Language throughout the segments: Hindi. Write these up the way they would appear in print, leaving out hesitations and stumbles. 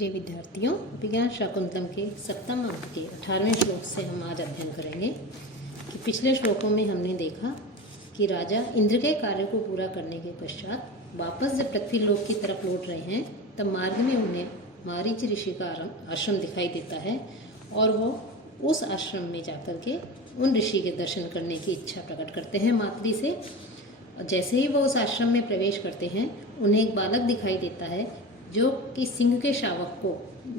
प्रिय विद्यार्थियों, विज्ञान शाकुंतलम के सप्तम अंक के 18वें श्लोक से हम आज अध्ययन करेंगे कि पिछले श्लोकों में हमने देखा कि राजा इंद्र के कार्य को पूरा करने के पश्चात वापस जब पृथ्वी लोक की तरफ लौट रहे हैं तब मार्ग में उन्हें मारीच ऋषि का आश्रम दिखाई देता है और वो उस आश्रम में जाकर के उन ऋषि के दर्शन करने की इच्छा प्रकट करते हैं मातृ से। जैसे ही वो उस आश्रम में प्रवेश करते हैं उन्हें एक बालक दिखाई देता है जो कि सिंह के शावक को,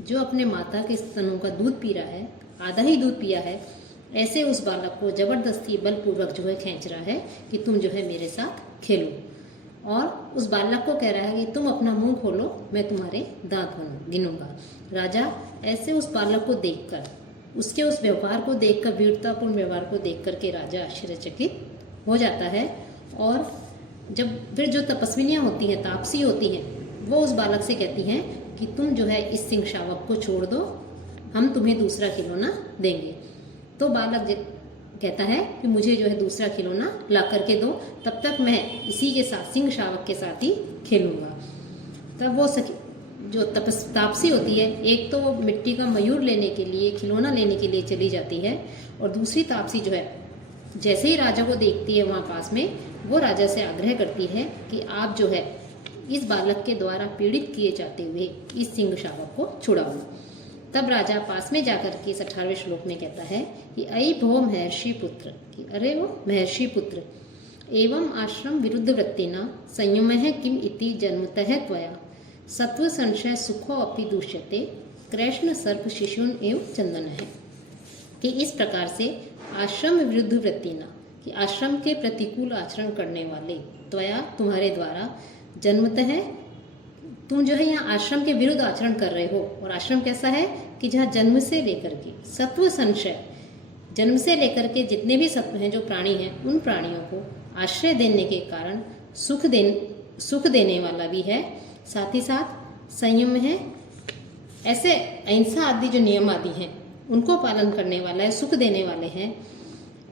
जो अपने माता के स्तनों का दूध पी रहा है, आधा ही दूध पिया है, ऐसे उस बालक को जबरदस्ती बलपूर्वक जो है खींच रहा है कि तुम जो है मेरे साथ खेलो। और उस बालक को कह रहा है कि तुम अपना मुंह खोलो, मैं तुम्हारे दांत गिनूंगा। राजा ऐसे उस बालक को देखकर, उसके उस व्यवहार को देखकर, वीरतापूर्ण व्यवहार को देख करके राजा आश्चर्यचकित हो जाता है। और जब फिर जो तपस्विनियाँ होती हैं, तापसी होती हैं, वो उस बालक से कहती हैं कि तुम जो है इस सिंह शावक को छोड़ दो, हम तुम्हें दूसरा खिलौना देंगे। तो बालक कहता है कि मुझे जो है दूसरा खिलौना ला करके दो, तब तक मैं इसी के साथ, सिंह शावक के साथ ही खेलूंगा। तब वो जो तापसी होती है, एक तो वो मिट्टी का मयूर लेने के लिए, खिलौना लेने के लिए चली जाती है, और दूसरी तापसी जो है जैसे ही राजा को देखती है वहाँ पास में, वो राजा से आग्रह करती है कि आप जो है इस बालक के द्वारा पीड़ित किए जाते हुए इस सिंह शावक को छुड़ाओ। तब राजा पास में जाकर के इस 18वें श्लोक में कहता है कि अयि भो महर्षि पुत्र, कि अरे वो महर्षि पुत्र, एवं आश्रम विरुद्ध वृत्तिना संयमः किम इति जन्मतः त्वया सत्व संशय सुखो अपि दूष्यते कृष्ण सर्प शिशुन एव चंदन है। कि इस प्रकार से आश्रम विरुद्ध वृत्तिना, कि आश्रम के प्रतिकूल आचरण करने वाले, त्वया तुम्हारे द्वारा, जन्मतः तुम जो है यहाँ आश्रम के विरुद्ध आचरण कर रहे हो। और आश्रम कैसा है कि जहाँ जन्म से लेकर के सत्व संशय, जन्म से लेकर के जितने भी सत्व हैं, जो प्राणी हैं, उन प्राणियों को आश्रय देने के कारण सुख देने वाला भी है, साथ ही साथ संयम है, ऐसे अहिंसा आदि जो नियम आदि हैं उनको पालन करने वाला है, सुख देने वाले हैं।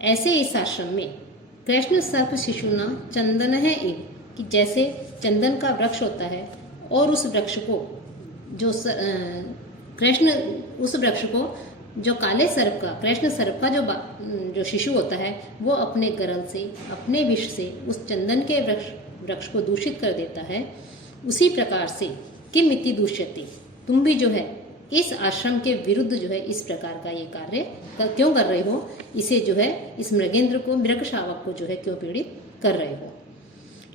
ऐसे इस आश्रम में कृष्ण सर्प शिशुना चंदन है एव, कि जैसे चंदन का वृक्ष होता है और उस वृक्ष को जो कृष्ण, उस वृक्ष को जो काले सर्प का, कृष्ण सर्प का जो शिशु होता है, वो अपने गरल से, अपने विष से उस चंदन के वृक्ष को दूषित कर देता है, उसी प्रकार से किम इति दूष्यते, तुम भी जो है इस आश्रम के विरुद्ध जो है इस प्रकार का ये कार्य क्यों कर रहे हो, इसे जो है इस मृगेंद्र को, मृग शावक को जो है क्यों पीड़ित कर रहे हो।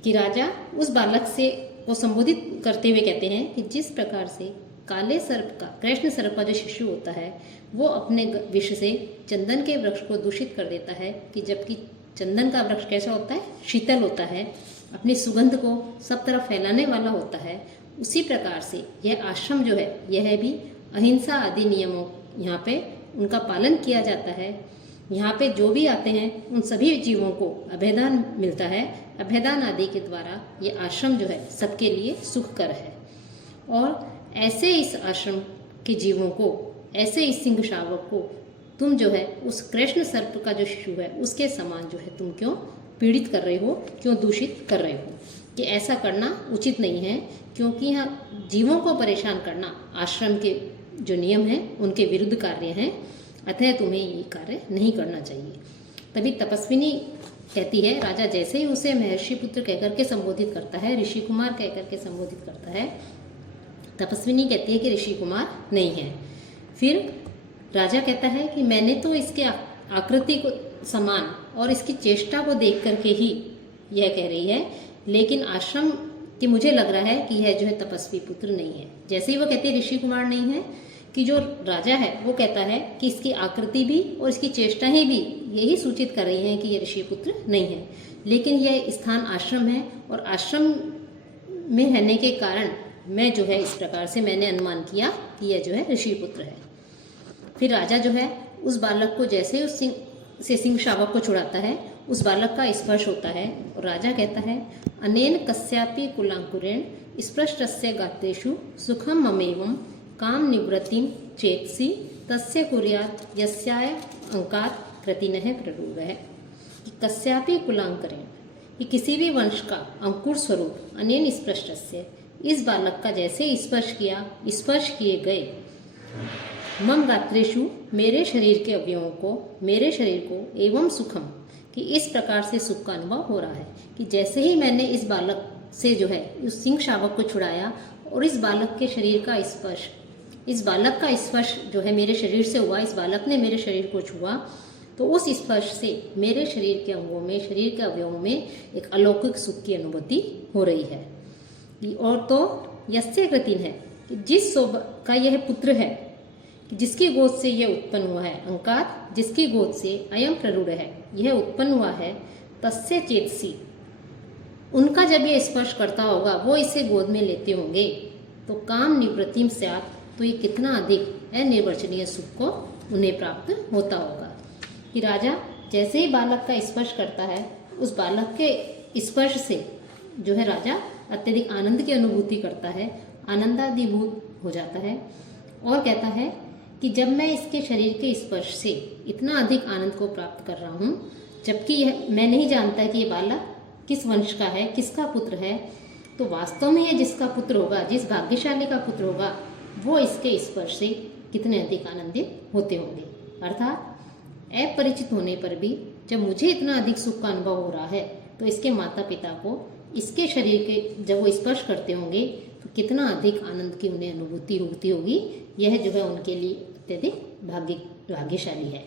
कि राजा उस बालक से को संबोधित करते हुए कहते हैं कि जिस प्रकार से काले सर्प का, कृष्ण सर्प का जो शिशु होता है, वो अपने विष से चंदन के वृक्ष को दूषित कर देता है, कि जबकि चंदन का वृक्ष कैसा होता है, शीतल होता है, अपनी सुगंध को सब तरफ फैलाने वाला होता है, उसी प्रकार से यह आश्रम जो है, यह भी अहिंसा आदि नियमों यहाँ पे उनका पालन किया जाता है। यहाँ पे जो भी आते हैं उन सभी जीवों को अभयदान मिलता है। अभयदान आदि के द्वारा ये आश्रम जो है सबके लिए सुखकर है। और ऐसे इस आश्रम के जीवों को, ऐसे इस सिंह शावक को तुम जो है उस कृष्ण सर्प का जो शिशु है उसके समान जो है तुम क्यों पीड़ित कर रहे हो, क्यों दूषित कर रहे हो। कि ऐसा करना उचित नहीं है, क्योंकि यहाँ जीवों को परेशान करना आश्रम के जो नियम हैं उनके विरुद्ध कार्य हैं, अतः तुम्हें ये कार्य नहीं करना चाहिए। तभी तपस्विनी कहती है, राजा जैसे ही उसे महर्षि पुत्र कहकर के संबोधित करता है, ऋषि कुमार कहकर के संबोधित करता है, तपस्विनी कहती है कि ऋषि कुमार नहीं है। फिर राजा कहता है कि मैंने तो इसके आकृति को समान और इसकी चेष्टा को देख करके ही यह कह रही है, लेकिन आश्रम कि मुझे लग रहा है कि यह जो है तपस्वी पुत्र नहीं है। जैसे ही वो कहती है ऋषि कुमार नहीं है, कि जो राजा है वो कहता है कि इसकी आकृति भी और इसकी चेष्टाएं भी यही सूचित कर रही हैं कि यह ऋषि पुत्र नहीं है। लेकिन यह स्थान आश्रम है और आश्रम में रहने के कारण मैं जो है इस प्रकार से मैंने अनुमान किया कि यह जो है ऋषि पुत्र है। फिर राजा जो है उस बालक को जैसे उस सिंह शावक को छुड़ाता है, उस बालक का स्पर्श होता है और राजा कहता है, अनेन कस्यापि कुलांकुरेण स्पृष्टस्य गात्रेषु सुखम ममेवं काम निवृत्तिम चेतसी तस्य कुर्यात् यस्याय अंकार कृतिनः प्ररूरः। कस्यापि कुलांकरेण, कि किसी भी वंश का अंकुर स्वरूप, अनेन स्पृष्टस्य, इस बालक का जैसे स्पर्श किया, स्पर्श किए गए मम गात्रेषु, मेरे शरीर के अवयवों को, मेरे शरीर को, एवं सुखम, कि इस प्रकार से सुख का अनुभव हो रहा है कि जैसे ही मैंने इस बालक से जो है उस सिंह शावक को छुड़ाया और इस बालक के शरीर का स्पर्श, इस बालक का स्पर्श जो है मेरे शरीर से हुआ, इस बालक ने मेरे शरीर को छुआ, तो उस स्पर्श से मेरे शरीर के अंगों में, शरीर के अवयवों में एक अलौकिक सुख की अनुभूति हो रही है। और तो यस्य कृतिन है कि जिस का यह पुत्र है, जिसकी गोद से यह उत्पन्न हुआ है, अंकार, जिसकी गोद से अयम प्ररूढ़ है, यह उत्पन्न हुआ है, तस्य चेतसी, उनका जब ये स्पर्श करता होगा, वो इसे गोद में लेते होंगे, तो काम निवृत्तिम स्यात्, तो ये कितना अधिक अनिर्वचनीय सुख को उन्हें प्राप्त होता होगा। कि राजा जैसे ही बालक का स्पर्श करता है, उस बालक के स्पर्श से जो है राजा अत्यधिक आनंद की अनुभूति करता है, आनंदाधिभूत हो जाता है और कहता है कि जब मैं इसके शरीर के स्पर्श से इतना अधिक आनंद को प्राप्त कर रहा हूँ, जबकि यह मैं नहीं जानता कि ये बालक किस वंश का है, किसका पुत्र है, तो वास्तव में यह जिसका पुत्र होगा, जिस भाग्यशाली का पुत्र होगा, वो इसके स्पर्श से कितने अधिक आनंदित होते होंगे। अर्थात अपरिचित होने पर भी जब मुझे इतना अधिक सुख का अनुभव हो रहा है, तो इसके माता पिता को इसके शरीर के जब वो स्पर्श करते होंगे तो कितना अधिक आनंद की उन्हें अनुभूति होती होगी। यह जो है उनके लिए अत्यधिक भाग्यशाली है।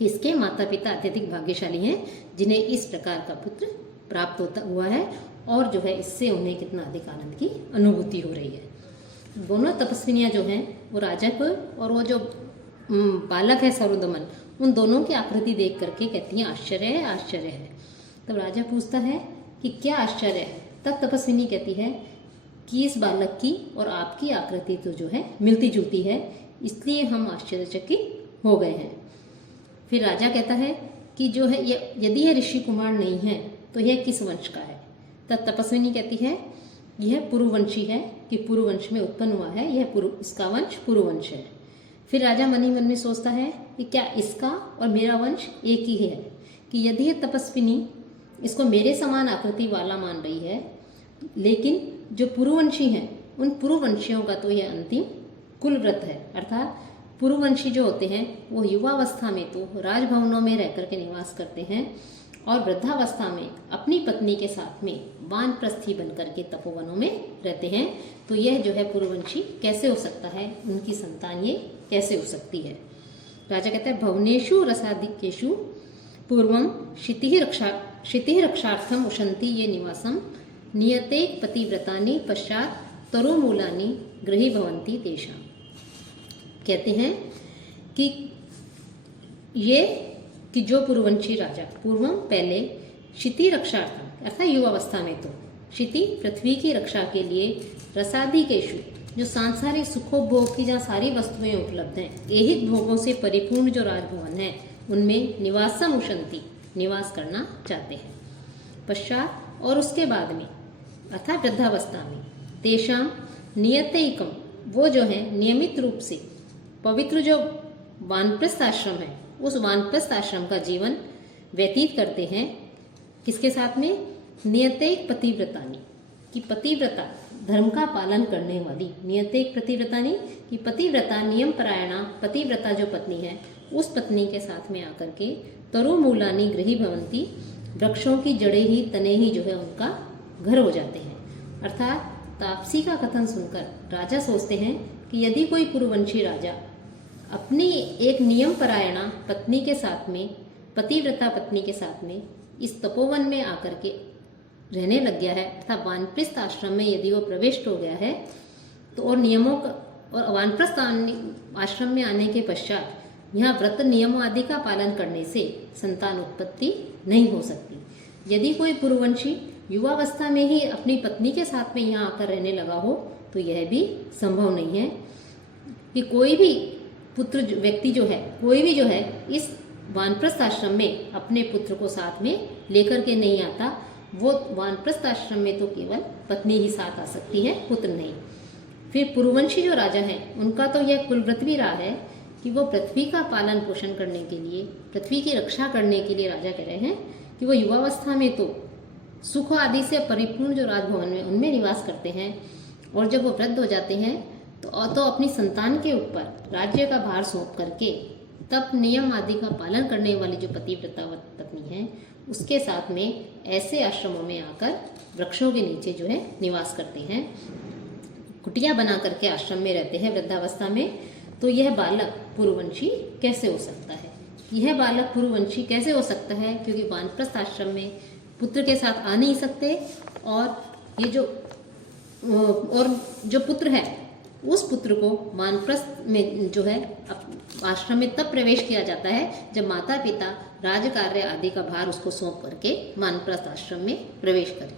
इसके माता पिता अत्यधिक भाग्यशाली हैं जिन्हें इस प्रकार का पुत्र प्राप्त होता हुआ है और जो है इससे उन्हें कितना अधिक आनंद की अनुभूति हो रही है। दोनों तपस्विनियाँ जो हैं वो राजा को और वो जो बालक है सरोदमन, उन दोनों की आकृति देख करके कहती हैं आश्चर्य है, आश्चर्य है। तब राजा पूछता है कि क्या आश्चर्य है? तब तपस्विनी कहती है कि इस बालक की और आपकी आकृति तो जो है मिलती जुलती है, इसलिए हम आश्चर्यचकित हो गए हैं। फिर राजा कहता है कि जो है यदि यह ऋषि कुमार नहीं है तो यह किस वंश का है? तब तपस्विनी कहती है यह पुरुवंशी है, कि पुरुवंश में उत्पन्न हुआ है, यह इसका वंश पुरुवंश है। फिर राजा मन ही मन में सोचता है कि क्या इसका और मेरा वंश एक ही है, कि यदि यह तपस्विनी इसको मेरे समान आकृति वाला मान रही है, लेकिन जो पुरुवंशी हैं उन पुरुवंशियों का तो यह अंतिम कुलव्रत है। अर्थात पुरुवंशी जो होते हैं वो युवावस्था में तो राजभवनों में रह करके निवास करते हैं और वृद्धावस्था में अपनी पत्नी के साथ में वानप्रस्थी बन करके तपोवनों में रहते हैं। तो यह जो है पुरुवंशी कैसे हो सकता है, उनकी संतान ये कैसे हो सकती है? राजा कहता है भवनेषु रसादिकेषु पूर्वम क्षितिः रक्षार्थम उशंति ये निवासम नियते पतिव्रतानि पश्चात तरुमूलानि गृही भवन्ति तेषाम। कहते हैं कि ये कि जो पुरुवंशी राजा पूर्वम पहले क्षिति रक्षार्थम अर्थात युवावस्था में तो क्षिति पृथ्वी की रक्षा के लिए रसादिकेषु जो सांसारिक सुखोपभोग की जहाँ सारी वस्तुएं उपलब्ध हैं, ऐहिक भोगों से परिपूर्ण जो राजभवन है उनमें निवासम उशंति निवास करना चाहते हैं। पश्चात और उसके बाद में अर्थात वृद्धावस्था में तेषाम नियतैकम वो जो है नियमित रूप से पवित्र जो वानप्रस्थ आश्रम है उस वानप्रस्थ आश्रम का जीवन व्यतीत करते हैं। किसके साथ में? नियतैक पतिव्रतानि, कि पतिव्रता धर्म का पालन करने वाली, नियतैक पतिव्रतानि कि पतिव्रता नियम परायणा पतिव्रता जो पत्नी है उस पत्नी के साथ में आकर के तरुमूलानि गृही भवन्ति वृक्षों की जड़ें ही तने ही जो है उनका घर हो जाते हैं। अर्थात तापसी का कथन सुनकर राजा सोचते हैं कि यदि कोई पुरुवंशी राजा अपनी एक नियम परायणा पत्नी के साथ में, पतिव्रता पत्नी के साथ में इस तपोवन में आकर के रहने लग गया है अर्थात वानप्रस्थ आश्रम में यदि वो प्रविष्ट हो गया है तो और नियमों का और वानप्रस्थ आश्रम में आने के पश्चात यहाँ व्रत नियमों आदि का पालन करने से संतान उत्पत्ति नहीं हो सकती। यदि कोई पुरुवंशी युवावस्था में ही अपनी पत्नी के साथ में यहाँ आकर रहने लगा हो तो यह भी संभव नहीं है कि कोई भी पुत्र व्यक्ति जो है कोई भी जो है इस वानप्रस्थ आश्रम में अपने पुत्र को साथ में लेकर के नहीं आता। वो वानप्रस्थ आश्रम में तो केवल पत्नी ही साथ आ सकती है, पुत्र नहीं। फिर पुरुवंशी जो राजा हैं उनका तो यह कुलव्रत भी रहा है कि वो पृथ्वी का पालन पोषण करने के लिए, पृथ्वी की रक्षा करने के लिए राजा कह रहे हैं कि वो युवावस्था में तो सुख आदि से परिपूर्ण जो राजभवन में उनमें निवास करते हैं, और जब वो वृद्ध हो जाते हैं तो अपनी संतान के ऊपर राज्य का भार सौंप करके तब नियम आदि का पालन करने वाली जो पतिव्रता पत्नी है उसके साथ में ऐसे आश्रमों में आकर वृक्षों के नीचे जो है निवास करते हैं, कुटिया बना करके आश्रम में रहते हैं वृद्धावस्था में। तो यह बालक पुरुवंशी कैसे हो सकता है? यह बालक पुरुवंशी कैसे हो सकता है? क्योंकि वानप्रस्थ आश्रम में पुत्र के साथ आ नहीं सकते, और ये जो पुत्र है उस पुत्र को वानप्रस्थ में जो है आश्रम में तब प्रवेश किया जाता है जब माता पिता राजकार्य आदि का भार उसको सौंप करके वानप्रस्थ आश्रम में प्रवेश करें।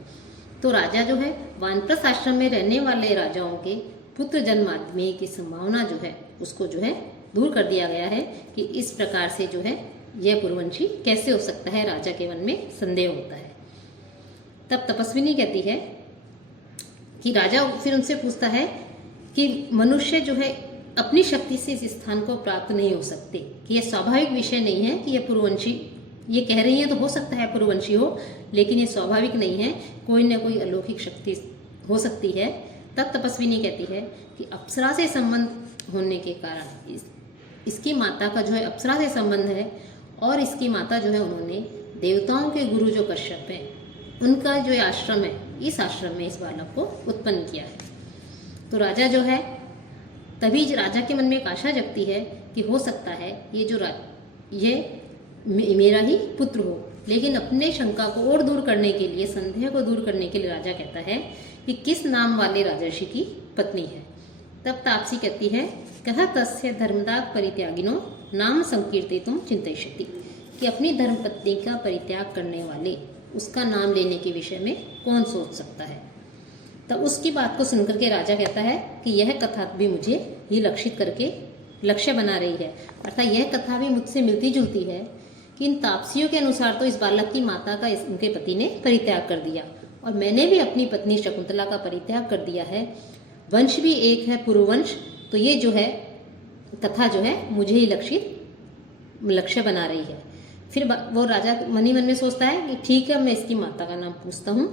तो राजा जो है वानप्रस्थ आश्रम में रहने वाले राजाओं के पुत्र जन्मादि की संभावना जो है उसको जो है दूर कर दिया गया है कि इस प्रकार से जो है यह पुरुवंशी कैसे हो सकता है, राजा के मन में संदेह होता है। तब तपस्विनी कहती है कि राजा फिर उनसे पूछता है कि मनुष्य जो है अपनी शक्ति से इस स्थान को प्राप्त नहीं हो सकते, कि यह स्वाभाविक विषय नहीं है कि यह पुरुवंशी, ये कह रही है तो हो सकता है पुरुवंशी हो, लेकिन ये स्वाभाविक नहीं है, कोई ना कोई अलौकिक शक्ति हो सकती है। तब तपस्विनी कहती है कि अप्सरा से संबंध होने के कारण इसकी माता का जो है अप्सरा से संबंध है, और इसकी माता जो है उन्होंने देवताओं के गुरु जो कश्यप है उनका जो आश्रम है, इस आश्रम में इस बालक को उत्पन्न किया है। तो राजा जो है तभी राजा के मन में एक आशा जगती है कि हो सकता है ये मेरा ही पुत्र हो। लेकिन अपने शंका को और दूर करने के लिए, संदेह को दूर करने के लिए राजा कहता है कि किस नाम वाले राजर्षि की पत्नी है। तब तापसी कहती है कह तस्य धर्मदाग परित्यागिनो नाम संकीर्तितुम चिंतयिष्यति, कि अपनी धर्मपत्नी का परित्याग करने वाले उसका नाम लेने के विषय में कौन सोच सकता है। तब उसकी बात को सुनकर के राजा कहता है कि यह कथा भी मुझे ये लक्षित करके लक्ष्य बना रही है, अर्थात यह कथा भी मुझसे मिलती जुलती है कि इन तापसियों के अनुसार तो इस बालक की माता का उनके पति ने परित्याग कर दिया, और मैंने भी अपनी पत्नी शकुंतला का परित्याग कर दिया है, वंश भी एक है पुरुवंश। तो ये जो है कथा जो है मुझे ही लक्ष्य बना रही है। फिर वो राजा मन ही मन में सोचता है कि ठीक है मैं इसकी माता का नाम पूछता हूँ,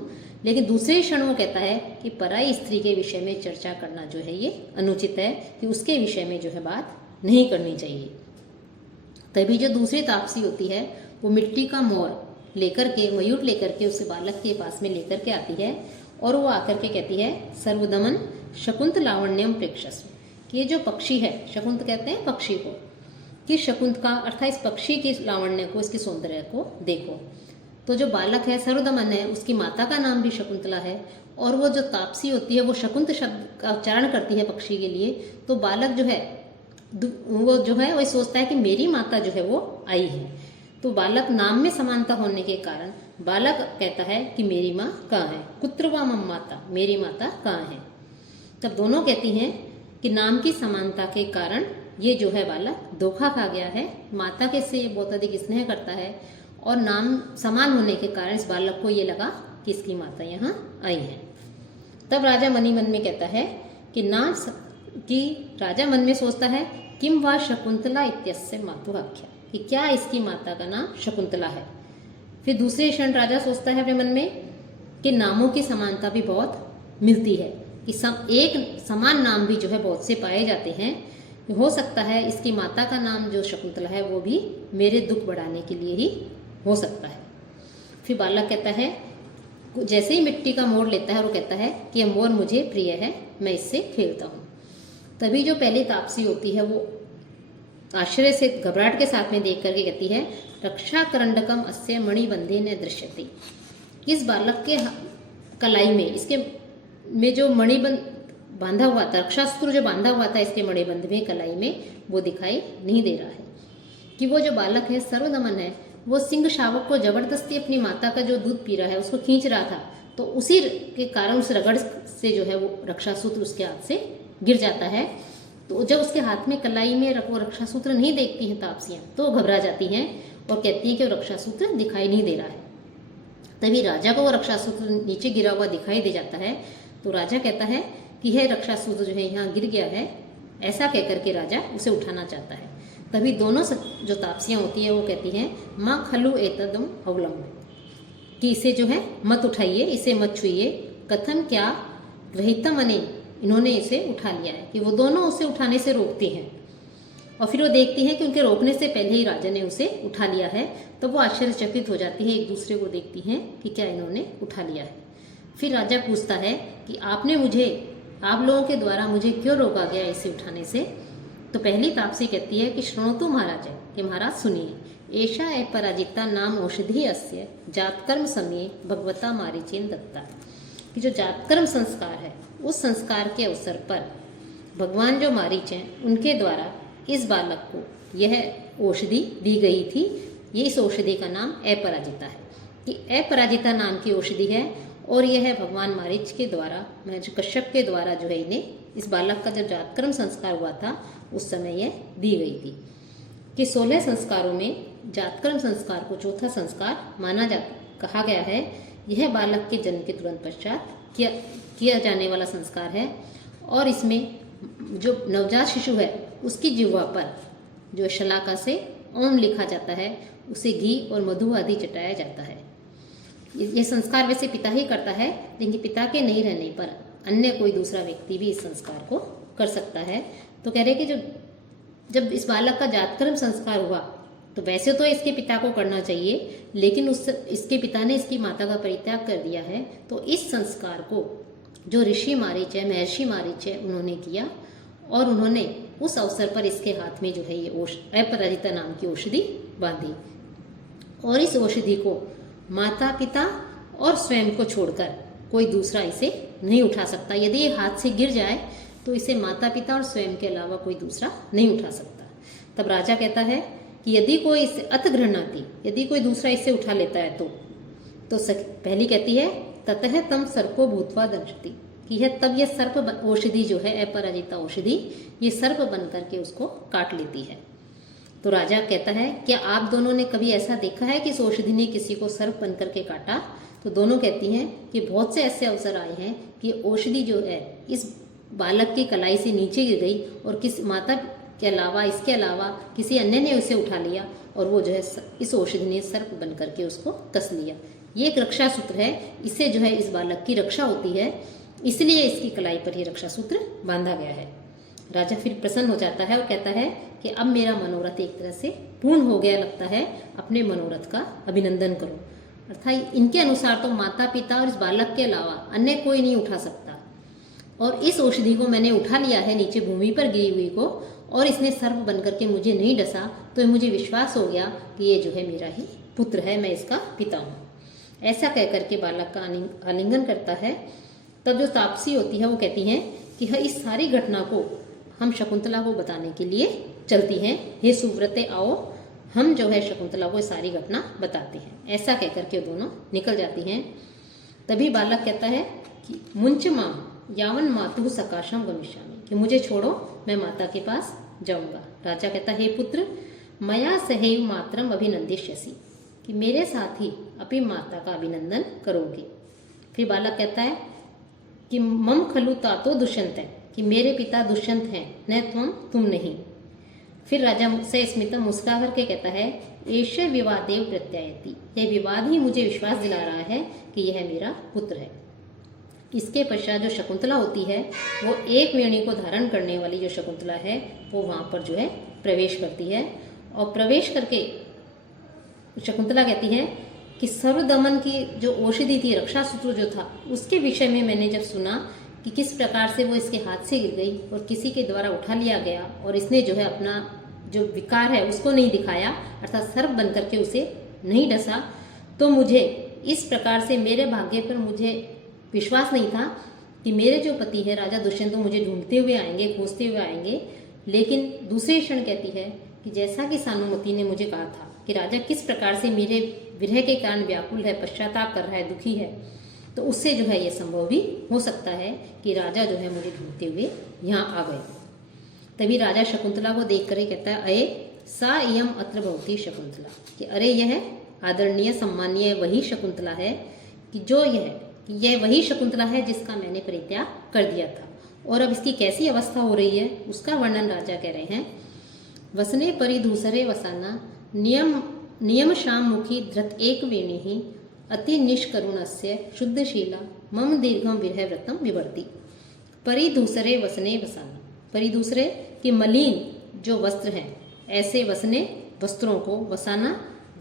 लेकिन दूसरे क्षण वो कहता है कि पराई स्त्री के विषय में चर्चा करना जो है ये अनुचित है, कि उसके विषय में जो है बात नहीं करनी चाहिए। तभी जो दूसरी तापसी होती है वो मिट्टी का मोर लेकर के, मयूर लेकर के उसे बालक के पास में लेकर के आती है, और वो आकर के कहती है सर्वदमन शकुंत लावण्यम प्रेक्षस्व, कि ये जो पक्षी है, शकुंत कहते हैं पक्षी को, कि शकुंत का अर्थात इस पक्षी के लावण्य को, इसके सौंदर्य को देखो। तो जो बालक है सर्वदमन है, उसकी माता का नाम भी शकुंतला है, और वो जो तापसी होती है वो शकुंत शब्द का उच्चारण करती है पक्षी के लिए। तो बालक जो है वो सोचता है कि मेरी माता जो है वो आई है। तो बालक नाम में समानता होने के कारण बालक कहता है कि मेरी माँ कहाँ है, कुत्र वा मम माता, मेरी माता कहाँ है। तब दोनों कहती हैं कि नाम की समानता के कारण ये जो है बालक धोखा खा गया है, माता के से बहुत अधिक स्नेह करता है, और नाम समान होने के कारण इस बालक को ये लगा कि इसकी माता यहाँ आई है। तब राजा मन ही मन में कहता है कि राजा मन में सोचता है किम वा शकुंतला इत्यस्य मातुराख्या, कि क्या इसकी माता का नाम शकुंतला है। फिर दूसरे क्षण राजा सोचता है अपने मन में कि नामों की समानता भी बहुत मिलती है, कि एक समान नाम भी जो है बहुत से पाए जाते हैं। हो सकता है इसकी माता का नाम जो शकुंतला है वो भी मेरे दुख बढ़ाने के लिए ही हो सकता है। फिर बालक कहता है, जैसे ही मिट्टी का मोर लेता है वो कहता है कि यह मोर मुझे प्रिय है, मैं इससे खेलता हूँ। तभी जो पहली तापसी होती है वो आश्चर्य से घबराहट के साथ में देख करके कहती है रक्षा करंडकम अस्य मणिबंधे न दृश्यते, इस बालक के कलाई में, इसके में जो मणिबंध बांधा हुआ था, रक्षासूत्र जो बांधा हुआ था इसके मणिबंध में कलाई में, वो दिखाई नहीं दे रहा है। कि वो जो बालक है सर्वदमन है, वो सिंह शावक को जबरदस्ती अपनी माता का जो दूध पी रहा है उसको खींच रहा था, तो उसी के कारण उस रगड़ से जो है वो रक्षासूत्र उसके हाथ से गिर जाता है। तो जब उसके हाथ में कलाई में वो रक्षासूत्र नहीं देखती हैं तापसियाँ तो घबरा जाती हैं और कहती हैं कि वो रक्षासूत्र दिखाई नहीं दे रहा है। तभी राजा को वो रक्षासूत्र नीचे गिरा हुआ दिखाई दे जाता है। तो राजा कहता है कि यह रक्षासूत्र जो है यहाँ गिर गया है, ऐसा कहकर के राजा उसे उठाना चाहता है। तभी दोनों जो तापसियाँ होती है वो कहती हैं माँ खलु एतदम अवलंब, कि इसे जो है मत उठाइए, इसे मत छुइए। कथम क्या ग्रहितम अने, इन्होंने इसे उठा लिया है, कि वो दोनों उसे उठाने से रोकते हैं। और फिर वो देखती हैं कि उनके रोकने से पहले ही राजा ने उसे उठा लिया है, तो वो आश्चर्यचकित हो जाती है, एक दूसरे को देखती हैं कि क्या इन्होंने उठा लिया है। फिर राजा पूछता है कि आप लोगों के द्वारा मुझे क्यों रोका गया इसे उठाने से। तो पहली तापसी कहती है कि श्रोतु महाराज, कि महाराज सुनिए, ऐशा अपराजिता नाम औषधि अस्य जातकर्म समय भगवता मारीचेन दत्ता, कि जो जातकर्म संस्कार है उस संस्कार के अवसर पर भगवान जो मारीच हैं उनके द्वारा इस बालक को यह औषधि दी गई थी। ये इस औषधि का नाम अपराजिता है, कि अपराजिता नाम की औषधि है, और यह भगवान मारीच के द्वारा, कश्यप के द्वारा जो है इन्हें, इस बालक का जब जातकर्म संस्कार हुआ था उस समय यह दी गई थी। कि 16 संस्कारों में जातकर्म संस्कार को चौथा संस्कार कहा गया है। यह बालक के जन्म के तुरंत पश्चात किया जाने वाला संस्कार है, और इसमें जो नवजात शिशु है उसकी जिह्वा पर जो शलाका से ओम लिखा जाता है, उसे घी और मधु आदि चटाया जाता है। यह संस्कार वैसे पिता ही करता है, लेकिन पिता के नहीं रहने पर अन्य कोई दूसरा व्यक्ति भी इस संस्कार को कर सकता है। तो कह रहे कि जब इस बालक का जातकर्म संस्कार हुआ तो वैसे तो इसके पिता को करना चाहिए, लेकिन इसके पिता ने इसकी माता का परित्याग कर दिया है, तो इस संस्कार को जो ऋषि मारीच है, महर्षि मारीच है, उन्होंने किया, और उन्होंने उस अवसर पर इसके हाथ में जो है ये अपराजिता नाम की औषधि बांधी। और इस औषधि को माता पिता और स्वयं को छोड़कर कोई दूसरा इसे नहीं उठा सकता। यदि ये हाथ से गिर जाए तो इसे माता पिता और स्वयं के अलावा कोई दूसरा नहीं उठा सकता। तब राजा कहता है कि यदि कोई इसे अत घृणाति, यदि कोई दूसरा इसे उठा लेता है तो पहली कहती है ततः तम सर्पो भूतवा दंशति, कि है तब यह सर्प औषधि जो है अपराजिता औषधि, ये सर्प बन करके उसको काट लेती है। तो राजा कहता है क्या आप दोनों ने कभी ऐसा देखा है कि इस औषधि ने किसी को सर्प बन करके काटा? तो दोनों कहती हैं कि बहुत से ऐसे अवसर आए हैं कि औषधि जो है इस बालक की कलाई से नीचे गिर गई, और किस माता के अलावा, इसके अलावा किसी अन्य ने उसे उठा लिया, और वो जो है इस औषधि ने सर्प बन करके उसको कस लिया। ये एक रक्षा सूत्र है, इससे जो है इस बालक की रक्षा होती है, इसलिए इसकी कलाई पर ही रक्षा सूत्र बांधा गया है। राजा फिर प्रसन्न हो जाता है और कहता है कि अब मेरा मनोरथ एक तरह से पूर्ण हो गया लगता है, अपने मनोरथ का अभिनंदन करो। अर्थात इनके अनुसार तो माता पिता और इस बालक के अलावा अन्य कोई नहीं उठा सकता, और इस औषधि को मैंने उठा लिया है नीचे भूमि पर गिरी हुई को, और इसने सर्प बन करके मुझे नहीं डसा, तो मुझे विश्वास हो गया कि ये जो है मेरा ही पुत्र है, मैं इसका पिता हूँ। ऐसा कह करके बालक का आलिंगन करता है। तब जो तापसी होती है वो कहती हैं कि इस सारी घटना को हम शकुंतला को बताने के लिए चलती हैं। हे सुव्रते आओ, हम जो है शकुंतला को सारी घटना बताते हैं। ऐसा कह करके दोनों निकल जाती हैं। तभी बालक कहता है कि मुंच माम यावन मातु सकाशम गमिष्यामि, कि मुझे छोड़ो, मैं माता के पास जाऊंगा। राजा कहता है हे पुत्र, मया सहैव मातरम अभिनंदिष्यसि, कि मेरे साथ ही अपनी माता का अभिनंदन करोगे। फिर बालक कहता है कि मम खलु तातो दुष्यंत है, कि मेरे पिता दुष्यंत हैं, न तुम नहीं। फिर राजा से स्मितम मुस्कुरा करके कहता है एष विवादेव प्रत्यायति, यह विवाद ही मुझे विश्वास दिला रहा है कि यह मेरा पुत्र है। इसके पश्चात जो शकुंतला होती है वो एक वेणी को धारण करने वाली जो शकुंतला है वो वहाँ पर जो है प्रवेश करती है, और प्रवेश करके शकुंतला कहती है कि सर्वदमन की जो औषधि थी, रक्षा सूत्र जो था, उसके विषय में मैंने जब सुना कि किस प्रकार से वो इसके हाथ से गिर गई और किसी के द्वारा उठा लिया गया, और इसने जो है अपना जो विकार है उसको नहीं दिखाया, अर्थात सर्प बन करके उसे नहीं डसा, तो मुझे इस प्रकार से मेरे भाग्य पर मुझे विश्वास नहीं था कि मेरे जो पति है राजा दुष्यंत तो मुझे ढूंढते हुए आएंगे, खोजते हुए आएंगे। लेकिन दूसरे क्षण कहती है कि जैसा कि सानुमति ने मुझे कहा था कि राजा किस प्रकार से मेरे विरह के कारण व्याकुल है, पश्चाताप कर रहा है, दुखी है, तो उससे जो है ये संभव भी हो सकता है कि राजा जो है मुझे ढूंढते हुए यहाँ आ गए। तभी राजा शकुंतला को देख कर कहता है अये सा इयम अत्र भवती शकुंतला, कि अरे यह आदरणीय सम्मानीय वही शकुंतला है, कि जो यह वही शकुंतला है जिसका मैंने परित्याग कर दिया था। और अब इसकी कैसी अवस्था हो रही है उसका वर्णन राजा कह रहे हैं। वसने परिधूसरे वसाना नियम शाम मुखी धृत एक वेणी ही अति निष्करुणस्य शुद्धशीला मम दीर्घम विरह व्रतम विवर्ति। परिदूसरे वसने वसाना, परिदूसरे के मलिन जो वस्त्र हैं, ऐसे वसने वस्त्रों को वसाना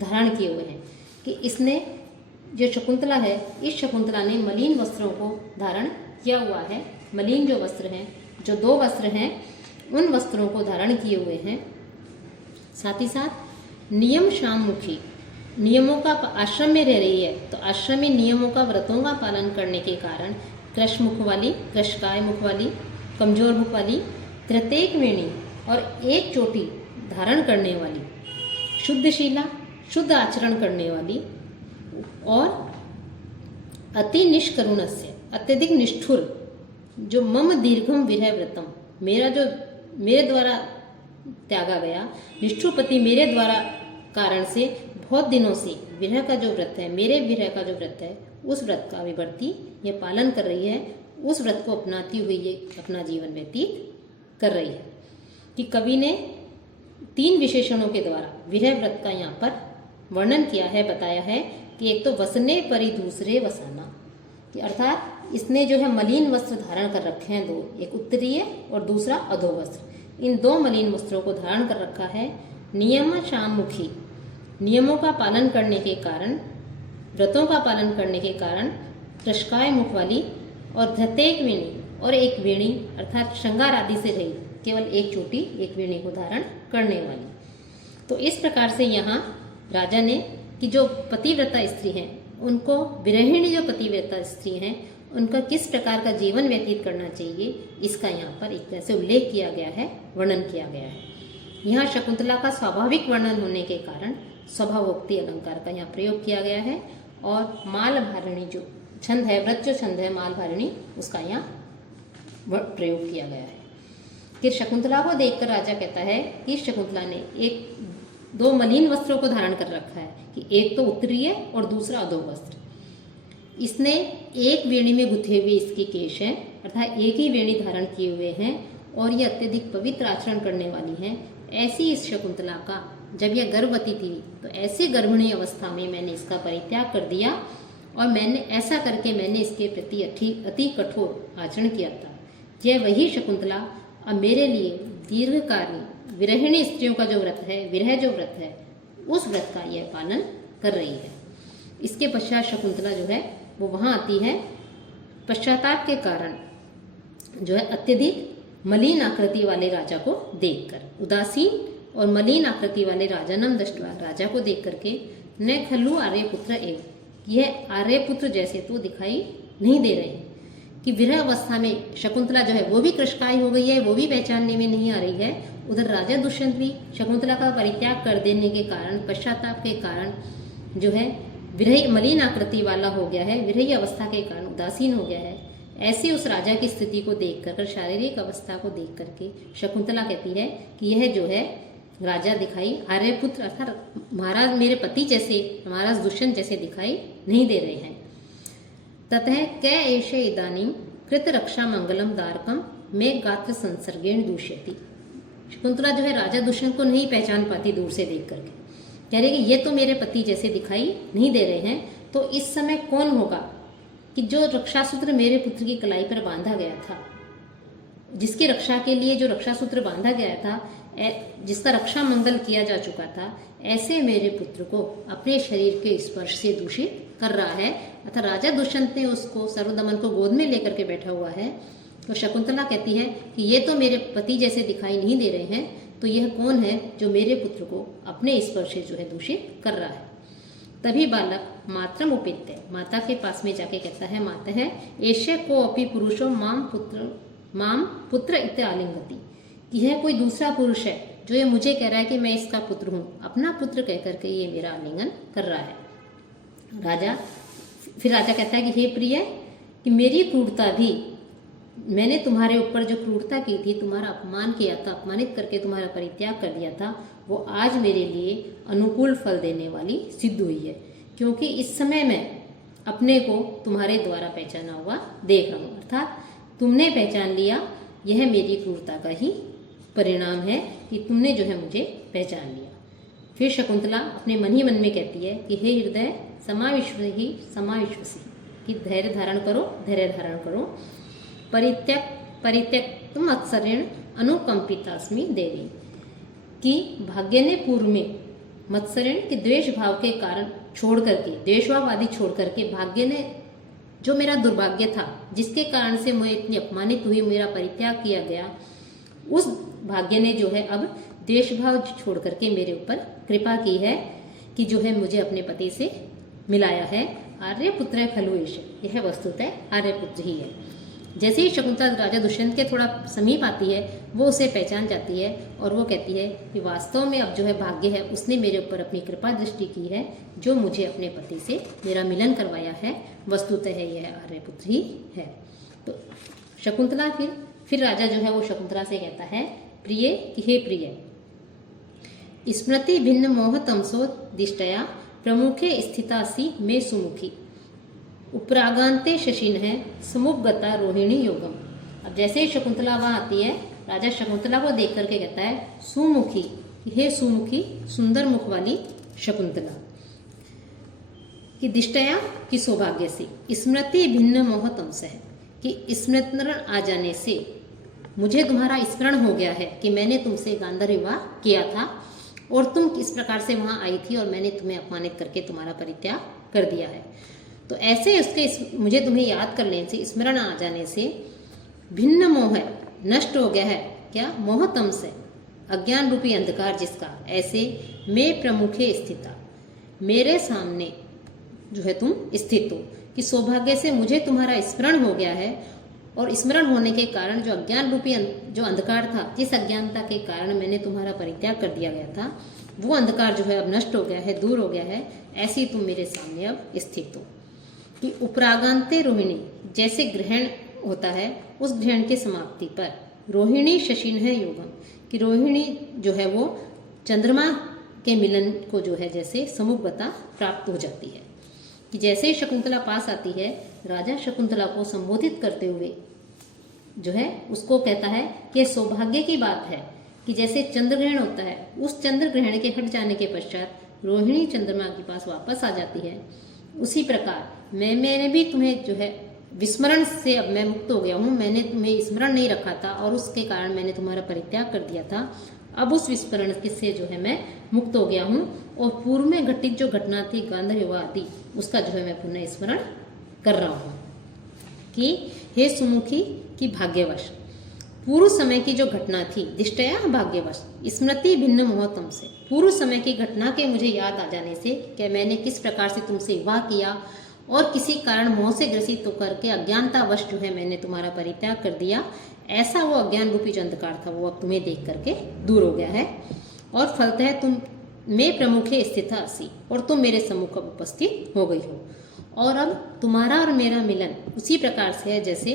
धारण किए हुए हैं, कि इसने जो शकुंतला है, इस शकुंतला ने मलिन वस्त्रों को धारण किया हुआ है। मलिन जो वस्त्र हैं, जो 2 वस्त्र हैं, उन वस्त्रों को धारण किए हुए हैं। साथ ही साथ नियम शाममुखी, नियमों का आश्रम में रह रही है, तो आश्रम में नियमों का, व्रतों का पालन करने के कारण कृश मुख वाली, कृशकाय मुख वाली, कमजोर मुख वाली, तृतीयक वेणी और एक चोटी धारण करने वाली, शुद्धशीला, शुद्ध आचरण करने वाली, और अति निष्करुणस्य, अत्यधिक निष्ठुर, जो मम दीर्घम विरह व्रतम, मेरा जो मेरे द्वारा त्यागा गया निष्ठुर पति मेरे द्वारा कारण से बहुत दिनों से विरह का जो व्रत है, मेरे विरह का जो व्रत है, उस व्रत का विवर्ती ये पालन कर रही है। उस व्रत को अपनाती हुई ये अपना जीवन व्यतीत कर रही है। कि कवि ने 3 विशेषणों के द्वारा विरह व्रत का यहाँ पर वर्णन किया है, बताया है कि एक तो वसने परि दूसरे वसाना, कि अर्थात इसने जो है मलिन वस्त्र धारण कर रखे हैं 2, एक उत्तरीय और दूसरा अधो वस्त्र। इन 2 मलिन वस्त्रों को धारण कर रखा है। नियम शाममुखी, नियमों का पालन करने के कारण, व्रतों का पालन करने के कारण कृशकाय मुख वाली और धृतेक वेणी और एक वेणी, अर्थात श्रृंगार आदि से रही केवल एक चोटी, एक वेणी को धारण करने वाली। तो इस प्रकार से यहाँ राजा ने कि जो पतिव्रता स्त्री हैं, उनको विरहिणी जो पतिव्रता स्त्री हैं, उनका किस प्रकार का जीवन व्यतीत करना चाहिए, इसका यहाँ पर एक तरह से उल्लेख किया गया है, वर्णन किया गया है। यहाँ शकुंतला का स्वाभाविक वर्णन होने के कारण स्वभावोक्ति अलंकार का यहाँ प्रयोग किया गया है, और मालभारिणी जो छंद है, व्रत जो छंद है मालभारिणी, उसका यहाँ प्रयोग किया गया है। फिर शकुंतला को देखकर राजा कहता है कि शकुंतला ने 2 मलिन वस्त्रों को धारण कर रखा है, कि एक तो उत्तरीय और दूसरा अधो वस्त्र। इसने एक वेणी में गुथे हुए इसके केश हैं, अर्थात एक ही वेणी धारण किए हुए हैं, और ये अत्यधिक पवित्र आचरण करने वाली हैं। ऐसी इस शकुंतला का जब यह गर्भवती थी, तो ऐसी गर्भिणी अवस्था में मैंने इसका परित्याग कर दिया, और मैंने ऐसा करके मैंने इसके प्रति अति कठोर आचरण किया था। यह वही शकुंतला अब मेरे लिए दीर्घकालीन विरहिणी स्त्रियों का जो व्रत है, विरह जो व्रत है, उस व्रत का यह पालन कर रही है। इसके पश्चात शकुंतला जो है वो वहाँ आती है, पश्चाताप के कारण जो है अत्यधिक मलिन आकृति वाले राजा को देखकर, उदासीन और मलिन आकृति वाले राजानम दृष्ट्वा, राजा को देख करके, न खल्लू आर्यपुत्र एव, यह आर्यपुत्र जैसे तो दिखाई नहीं दे रहे हैं। कि विरह अवस्था में शकुंतला जो है वो भी कृशकाय हो गई है, वो भी पहचानने में नहीं आ रही है। उधर राजा दुष्यंत भी शकुंतला का परित्याग कर देने के कारण, पश्चाताप के कारण जो है विरही मलिन आकृति वाला हो गया है, विरही अवस्था के कारण उदासीन हो गया है। ऐसे उस राजा की स्थिति को देख कर, शारीरिक अवस्था को देख करके शकुंतला कहती है कि यह जो है राजा दिखाई आर्यपुत्र अर्थात महाराज मेरे पति जैसे, महाराज दुष्यंत जैसे दिखाई नहीं दे रहे हैं। ततः कै एषे इदानीं कृत रक्षा मंगलम दारकम में गात्र संसर्गेण दूष्यति। शकुंतला जो है राजा दुष्यंत को नहीं पहचान पाती दूर से देख करके, कह रही कि ये तो मेरे पति जैसे दिखाई नहीं दे रहे हैं। तो इस समय कौन होगा कि जो रक्षासूत्र मेरे पुत्र की कलाई पर बांधा गया था, जिसकी रक्षा के लिए जो रक्षासूत्र बांधा गया था, जिसका रक्षा मंगल किया जा चुका था, ऐसे मेरे पुत्र को अपने शरीर के स्पर्श से दूषित कर रहा है। अर्थात राजा दुष्यंत ने उसको, सर्वदमन को गोद में लेकर के बैठा हुआ है। तो शकुंतला कहती है कि ये तो मेरे पति जैसे दिखाई नहीं दे रहे हैं, तो यह कौन है जो मेरे पुत्र को अपने स्पर्श से जो है दूषित कर रहा है। तभी बालक मातरम उपेत्य, माता के पास में जाके कहता है, माता है एष्य को अपि पुरुषो माम पुत्र इत आलिंगति, यह कोई दूसरा पुरुष है जो ये मुझे कह रहा है कि मैं इसका पुत्र हूँ, अपना पुत्र कह करके ये मेरा आलिंगन कर रहा है। फिर राजा कहता है कि हे प्रिय, कि मेरी क्रूरता भी, मैंने तुम्हारे ऊपर जो क्रूरता की थी, तुम्हारा अपमान किया था, अपमानित करके तुम्हारा परित्याग कर दिया था, वो आज मेरे लिए अनुकूल फल देने वाली सिद्ध हुई है, क्योंकि इस समय मैं अपने को तुम्हारे द्वारा पहचाना हुआ देख रहा हूँ। अर्थात तुमने पहचान लिया, यह मेरी क्रूरता का ही परिणाम है कि तुमने जो है मुझे पहचान लिया। फिर शकुंतला अपने मन ही मन में कहती है कि हे हृदय समाविश्वसी कि धैर्य धारण करो। परित्यक्तम मत्सरेण अनुकंपितास्मि देवी कि भाग्य ने पूर्व में मत्सरेण के द्वेष भाव के कारण छोड़ करके, द्वेषभाव आदि छोड़ करके भाग्य ने जो मेरा दुर्भाग्य था, जिसके कारण से मैं इतनी अपमानित हुई, मेरा परित्याग किया गया, उस भाग्य ने जो है अब द्वेषभाव छोड़ करके मेरे ऊपर कृपा की है कि जो है मुझे अपने पति से मिलाया है। आर्यपुत्र खलु एष, यह वस्तुतः आर्यपुत्र ही है। जैसे ही शकुंतला राजा दुष्यंत के थोड़ा समीप आती है, वो उसे पहचान जाती है और वो कहती है कि वास्तव में अब जो है भाग्य है, उसने मेरे ऊपर अपनी कृपा दृष्टि की है, जो मुझे अपने पति से मेरा मिलन करवाया है, वस्तुतः यह आर्यपुत्र ही है। तो शकुंतला फिर राजा जो है वो शकुंतला से कहता है प्रिय कि हे प्रिय, स्मृति भिन्न मोह तमसो दिष्टया प्रमुखे स्थितासी में सुमुखी उपरागांते शशिन है समुपगता रोहिणी योगम। अब जैसे ही शकुंतला वहां आती है, राजा शकुंतला को देख करके कहता है सुमुखी, हे सुमुखी सुंदर मुख वाली शकुंतला, कि दिष्टया की सौभाग्य से, स्मृति भिन्न मोह तमस है कि स्मृति आ जाने से मुझे तुम्हारा स्मरण हो गया है कि मैंने तुमसे गांधर्व विवाह किया था और तुम किस प्रकार से वहां आई थी और मैंने तुम्हें अपमानित करके तुम्हारा परित्याग कर दिया है। तो ऐसे उसके मुझे तुम्हें याद कर लेने से, स्मरण आ जाने से भिन्न मोह है, नष्ट हो गया है। क्या? मोह तमस है, अज्ञान रूपी अंधकार जिसका, ऐसे मैं प्रमुखे स्थिता, मेरे सामने जो है तुम स्थित हो, कि सौभाग्य से मुझे तुम्हारा स्मरण हो गया है और स्मरण होने के कारण जो अज्ञान रूपी जो अंधकार था, जिस अज्ञानता के कारण मैंने तुम्हारा परित्याग कर दिया गया था, वो अंधकार जो है अब नष्ट हो गया है, दूर हो गया है। ऐसे ही तुम मेरे सामने अब स्थित हो। कि उपरागांते रोहिणी, जैसे ग्रहण होता है उस ग्रहण के समाप्ति पर रोहिणी शशिन है योगम, कि रोहिणी जो है वो चंद्रमा के मिलन को जो है जैसे समुपगता प्राप्त हो जाती है। कि जैसे ही शकुंतला पास आती है, राजा शकुंतला को संबोधित करते हुए जो है उसको कहता है कि सौभाग्य की बात है कि जैसे चंद्र ग्रहण होता है, उस चंद्र ग्रहण के हट जाने के पश्चात रोहिणी चंद्रमा के पास वापस आ जाती है, उसी प्रकार मैंने भी तुम्हें जो है विस्मरण से अब मैं मुक्त हो गया हूँ। मैंने तुम्हें स्मरण नहीं रखा था और उसके कारण मैंने तुम्हारा परित्याग कर दिया था। अब उस विस्मरण से जो है मैं मुक्त हो गया हूँ और पूर्व में घटित जो घटना थी गांधर्व विवाह आदि, उसका जो है मैं पुनः स्मरण कर रहा हूँ। कि हे सुमुखी की भाग्यवश, पूर्व समय की जो घटना थी, दिष्टया भाग्यवश, स्मृति भिन्न मोहतम से, पूर्व समय की घटना के मुझे याद आ जाने से कि मैंने किस प्रकार से तुमसे विवाह किया और किसी कारण मोह से ग्रसित होकर के अज्ञानतावश जो है मैंने तुम्हारा परित्याग कर दिया, ऐसा वो अज्ञान रूपी जो अंधकार था वो अब तुम्हें देख करके दूर हो गया है। और फलतः तुम मैं प्रमुखे स्थित आसी, और तुम मेरे सम्मुख उपस्थित हो गई हो। और अब तुम्हारा और मेरा मिलन उसी प्रकार से है जैसे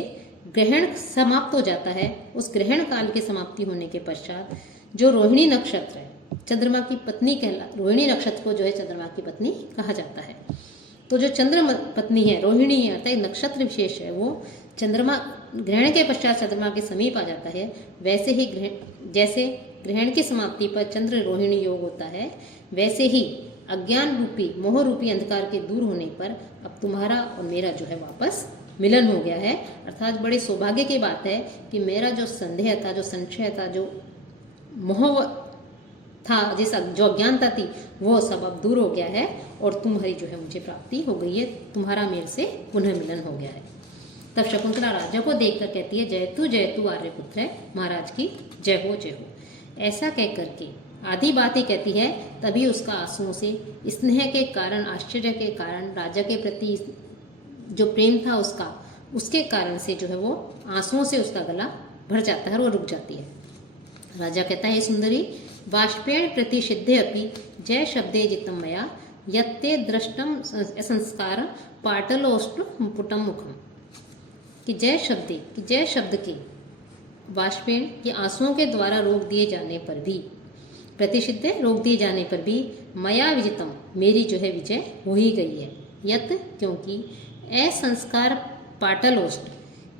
ग्रहण समाप्त हो जाता है, उस ग्रहण काल के समाप्ति होने के पश्चात जो रोहिणी नक्षत्र है, चंद्रमा की पत्नी रोहिणी नक्षत्र को जो है चंद्रमा की पत्नी कहा जाता है। तो जो चंद्र पत्नी है रोहिणी है, अर्थात नक्षत्र विशेष है, वो चंद्रमा ग्रहण के पश्चात चंद्रमा के समीप आ जाता है। वैसे ही जैसे ग्रहण की समाप्ति पर चंद्र रोहिणी योग होता है, वैसे ही अज्ञान रूपी मोह रूपी अंधकार के दूर होने पर अब तुम्हारा और मेरा जो है वापस मिलन हो गया है। अर्थात बड़े सौभाग्य की बात है कि मेरा जो संदेह था, जो संशय था, जो मोह था, जो अज्ञानता थी, वो सब अब दूर हो गया है और तुम्हारी जो है मुझे प्राप्ति हो गई है, तुम्हारा मेरे से पुनः मिलन हो गया है। तब शकुंतला राजा को देखकर कहती है जयतु आर्यपुत्र है, महाराज की जय हो जय हो। ऐसा कह करके आधी बात ही कहती है, तभी उसका आंसुओं से, स्नेह के कारण, आश्चर्य के कारण, राजा के प्रति जो प्रेम था उसके कारण से जो है वो आंसुओं से उसका गला भर जाता है और वो रुक जाती है। राजा कहता है सुंदरी, बाष्पेण प्रतिषिद्धे अपि जय शब्दे जितम मया यत्ते दृष्टम संस्कार पाटलोष्ट पुटम मुखम। कि जय शब्द के बाष्पेण के आंसुओं के द्वारा रोक दिए जाने पर भी, प्रतिषिद्धे रोक दिए जाने पर भी, मया विजितम मेरी जो है विजय हो ही गई है। यत क्योंकि असंस्कार पाटलोष्ट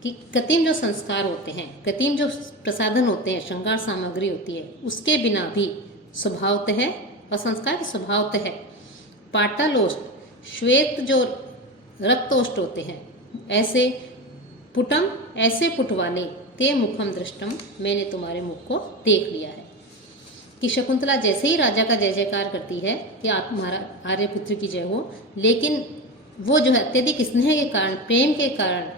कि कृत्रिम जो संस्कार होते हैं, कृत्रिम जो प्रसाधन होते हैं, श्रृंगार सामग्री होती है, उसके बिना भी स्वभावतः, असंस्कार स्वभावतः पाटलोष्ट श्वेत जो रक्तोष्ट होते हैं, ऐसे पुट वाले ते मुखम दृष्टम, मैंने तुम्हारे मुख को देख लिया है। कि शकुंतला जैसे ही राजा का जय जयकार करती है कि आप तुम्हारा आर्यपुत्र की जय हो, लेकिन वो जो है अत्यधिक स्नेह के कारण, प्रेम के कारण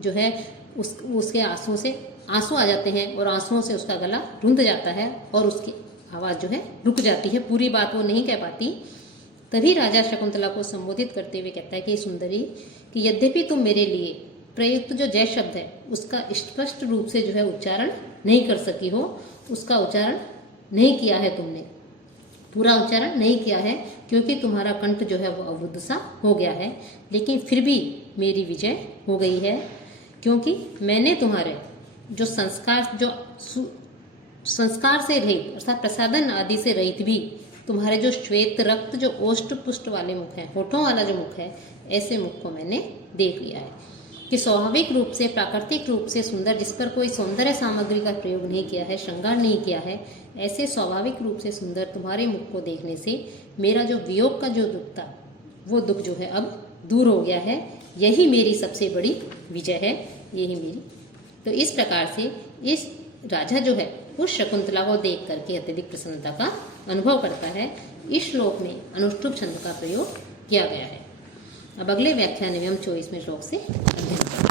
जो है उसके आंसू आ जाते हैं और आंसुओं से उसका गला रुंध जाता है और उसकी आवाज़ जो है रुक जाती है, पूरी बात वो नहीं कह पाती। तभी राजा शकुंतला को संबोधित करते हुए कहता है कि सुंदरी, कि यद्यपि तुम मेरे लिए प्रयुक्त जो जय शब्द है उसका स्पष्ट रूप से जो है उच्चारण नहीं कर सकी हो, उसका उच्चारण नहीं किया है तुमने, पूरा उच्चारण नहीं किया है, क्योंकि तुम्हारा कंठ जो है वो अवरुद्ध सा हो गया है, लेकिन फिर भी मेरी विजय हो गई है, क्योंकि मैंने तुम्हारे जो संस्कार से रहित अर्थात प्रसादन आदि से रहित भी तुम्हारे जो श्वेत रक्त जो ओष्ठ पुष्ट वाले मुख हैं, होठों वाला जो मुख है, ऐसे मुख को मैंने देख लिया है कि स्वाभाविक रूप से, प्राकृतिक रूप से सुंदर, जिस पर कोई सौंदर्य सामग्री का प्रयोग नहीं किया है, श्रृंगार नहीं किया है, ऐसे स्वाभाविक रूप से सुंदर तुम्हारे मुख को देखने से मेरा जो वियोग का जो दुख था, वो दुख जो है अब दूर हो गया है। यही मेरी सबसे बड़ी विजय है, यही मेरी। तो इस प्रकार से इस राजा जो है उस शकुंतला को देख करके अत्यधिक प्रसन्नता का अनुभव करता है। इस श्लोक में अनुष्टुप छंद का प्रयोग किया गया है। अब अगले व्याख्यान में हम 24वें श्लोक से अध्ययन करेंगे।